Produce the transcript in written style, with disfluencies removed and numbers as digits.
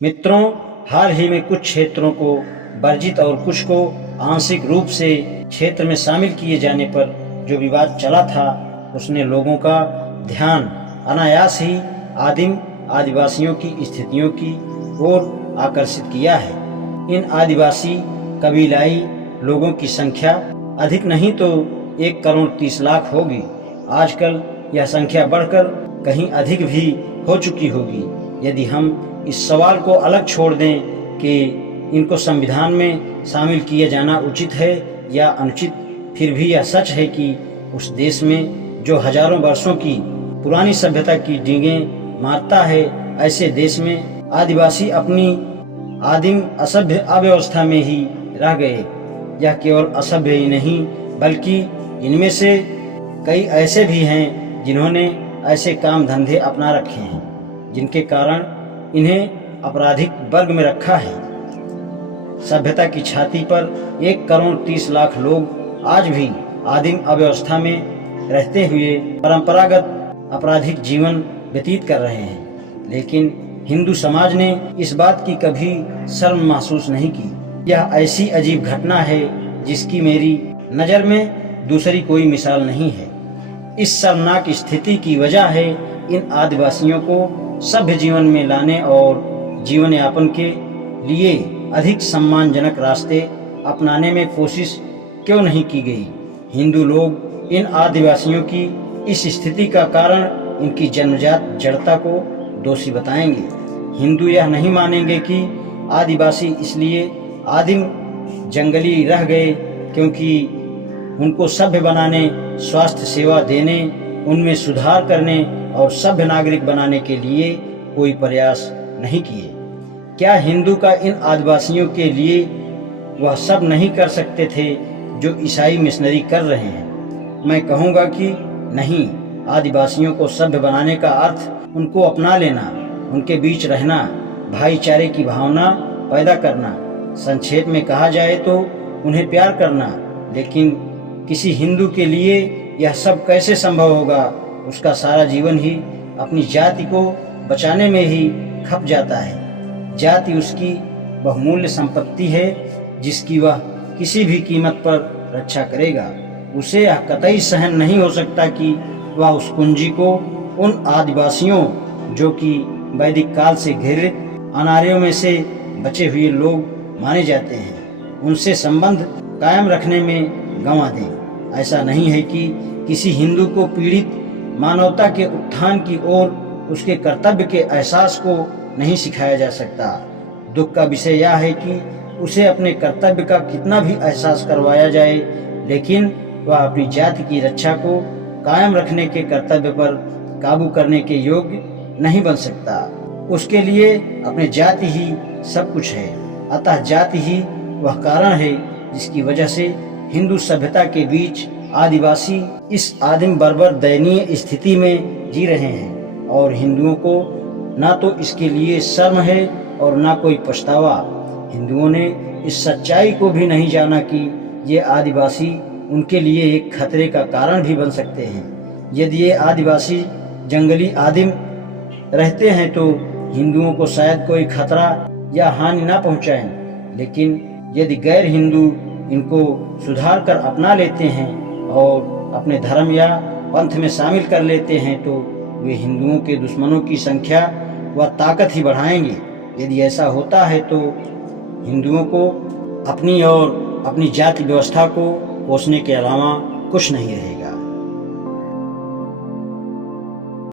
मित्रों, हाल ही में कुछ क्षेत्रों को वर्जित और कुछ को आंशिक रूप से क्षेत्र में शामिल किए जाने पर जो विवाद चला था, उसने लोगों का ध्यान अनायास ही आदिम आदिवासियों की स्थितियों की ओर आकर्षित किया है। इन आदिवासी कबीलाई लोगों की संख्या अधिक नहीं तो 1,30,00,000 होगी। आजकल यह संख्या बढ़कर कहीं अधिक भी हो चुकी होगी। यदि हम इस सवाल को अलग छोड़ दें कि इनको संविधान में शामिल किया जाना उचित है या अनुचित, फिर भी यह सच है कि उस देश में जो हजारों वर्षों की पुरानी सभ्यता की डींगें मारता है, ऐसे देश में आदिवासी अपनी आदिम असभ्य अव्यवस्था में ही रह गए। यह केवल असभ्य ही नहीं, बल्कि इनमें से कई ऐसे भी हैं जिन्होंने ऐसे काम धंधे अपना रखे हैं जिनके कारण इन्हें आपराधिक वर्ग में रखा है। सभ्यता की छाती पर 1,30,00,000 लोग आज भी आदिम अव्यवस्था में रहते हुए परंपरागत आपराधिक जीवन व्यतीत कर रहे हैं, लेकिन हिंदू समाज ने इस बात की कभी शर्म महसूस नहीं की। यह ऐसी अजीब घटना है जिसकी मेरी नज़र में दूसरी कोई मिसाल नहीं है। इस शर्मनाक स्थिति की वजह है इन आदिवासियों को सभ्य जीवन में लाने और जीवन यापन के लिए अधिक सम्मानजनक रास्ते अपनाने में कोशिश क्यों नहीं की गई। हिंदू लोग इन आदिवासियों की इस स्थिति का कारण इनकी जन्मजात जड़ता को दोषी बताएंगे। हिंदू यह नहीं मानेंगे कि आदिवासी इसलिए आदिम जंगली रह गए क्योंकि उनको सभ्य बनाने, स्वास्थ्य सेवा देने, उनमें सुधार करने और सभ्य नागरिक बनाने के लिए कोई प्रयास नहीं किए। क्या हिंदू का इन आदिवासियों के लिए वह सब नहीं कर सकते थे जो ईसाई मिशनरी कर रहे हैं? मैं कहूँगा कि नहीं। आदिवासियों को सभ्य बनाने का अर्थ उनको अपना लेना, उनके बीच रहना, भाईचारे की भावना पैदा करना, संक्षेप में कहा जाए तो उन्हें प्यार करना। लेकिन किसी हिंदू के लिए यह सब कैसे संभव होगा? उसका सारा जीवन ही अपनी जाति को बचाने में ही खप जाता है। जाति उसकी बहुमूल्य संपत्ति है जिसकी वह किसी भी कीमत पर रक्षा करेगा। उसे यह कतई सहन नहीं हो सकता कि वह उस कुंजी को उन आदिवासियों, जो कि वैदिक काल से घिरित अनार्यों में से बचे हुए लोग माने जाते हैं, उनसे संबंध कायम रखने में गंवा दें। ऐसा नहीं है कि किसी हिंदू को पीड़ित मानवता के उत्थान की ओर उसके कर्तव्य के एहसास को नहीं सिखाया जा सकता। दुख का विषय यह है कि उसे अपने कर्तव्य का कितना भी एहसास करवाया जाए, लेकिन वह अपनी जाति की रक्षा को कायम रखने के कर्तव्य पर काबू करने के योग्य नहीं बन सकता। उसके लिए अपने जाति ही सब कुछ है। अतः जाति ही वह कारण है जिसकी वजह से हिंदू सभ्यता के बीच आदिवासी इस आदिम बर्बर दयनीय स्थिति में जी रहे हैं, और हिंदुओं को ना तो इसके लिए शर्म है और ना कोई पछतावा। हिंदुओं ने इस सच्चाई को भी नहीं जाना कि ये आदिवासी उनके लिए एक खतरे का कारण भी बन सकते हैं। यदि ये आदिवासी जंगली आदिम रहते हैं तो हिंदुओं को शायद कोई खतरा या हानि ना पहुंचाएं, लेकिन यदि गैर हिंदू इनको सुधार कर अपना लेते हैं और अपने धर्म या पंथ में शामिल कर लेते हैं तो वे हिंदुओं के दुश्मनों की संख्या व ताकत ही बढ़ाएंगे। यदि ऐसा होता है तो हिंदुओं को अपनी और अपनी जाति व्यवस्था को पोषने के अलावा कुछ नहीं रहेगा।